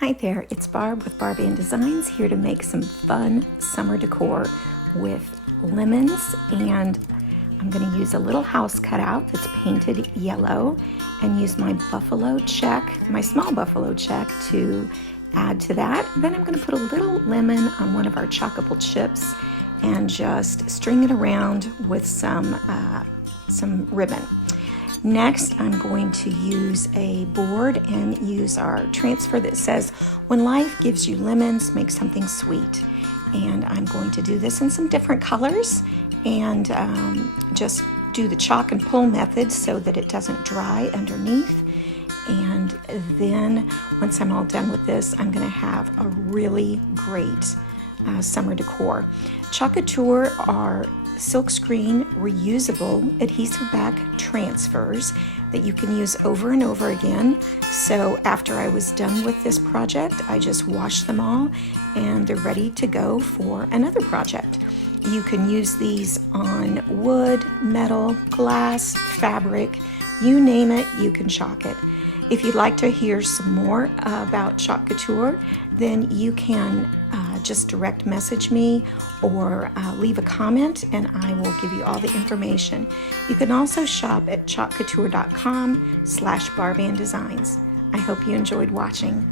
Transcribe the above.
Hi there, it's Barb with Barbie and Designs here to make some fun summer decor with lemons, and I'm going to use a little house cutout that's painted yellow and use my buffalo check, my small buffalo check, to add to that. Then I'm going to put a little lemon on one of our chockable chips and just string it around with some ribbon. Next, I'm going to use a board and use our transfer that says, "When life gives you lemons, make something sweet." And I'm going to do this in some different colors and just do the chalk and pull method so that it doesn't dry underneath. And then once I'm all done with this, I'm going to have a really great summer decor. Couture are silkscreen reusable adhesive back transfers that you can use over and over again. So after I was done with this project, I just washed them all and they're ready to go for another project. You can use these on wood, metal, glass, fabric, you name it, you can chalk it. If you'd like to hear some more about Chalk Couture, then you can just direct message me or leave a comment and I will give you all the information. You can also shop at chalkcouture.com/barbanddesigns. I hope you enjoyed watching.